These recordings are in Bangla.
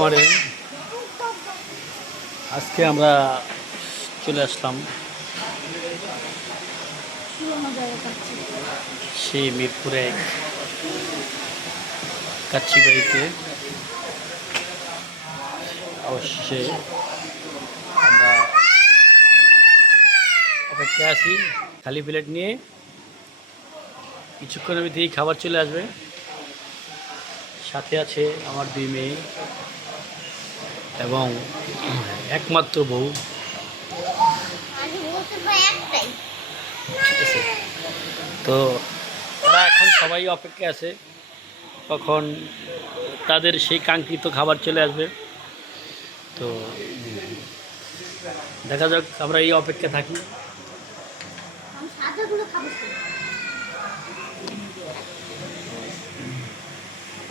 পরে আজকে আমরা চলে আসলাম সেই মিরপুরে কাচ্চি বাড়িতে। অবশেষে আমরা অপেক্ষায় আছি খালি প্লেট নিয়ে। কিছুক্ষণের মধ্যেই খাবার চলে আসবে। সাথে আছে আমার 2 মেয়ে এবং একমাত্র বউ। ঠিক আছে, তো তারা এখন সবাই অপেক্ষায় আছে কখন তাদের সেই কাঙ্ক্ষিত খাবার চলে আসবে। তো দেখা যাক, আমরা এই অপেক্ষা থাকি।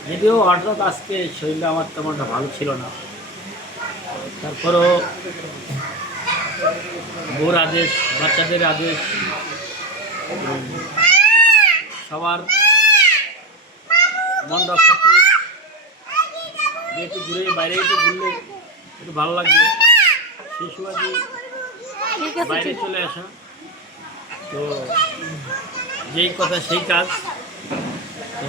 যদিও হঠাৎ আজকে শরীরটা আমার তেমনটা ভালো ছিল না, তারপরও বউর আদেশ, বাচ্চাদের আদেশ, সবার মন রক্ষাতে একটু ঘুরে বাইরে একটু ঘুরলে একটু ভালো লাগবে, সেই সময় বাইরে চলে আসা। তো যেই কথা সেই কাজ। তো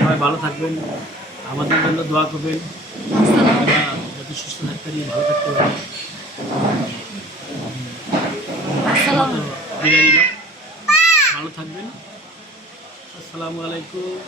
সবাই ভালো থাকবেন, আমাদের জন্য দোয়া করবেন, আমরা যাতে সুস্থ থাকতে পারি, ভালো থাকতে পারি। বিদায় নিলাম, ভালো থাকবেন। আসসালামু আলাইকুম।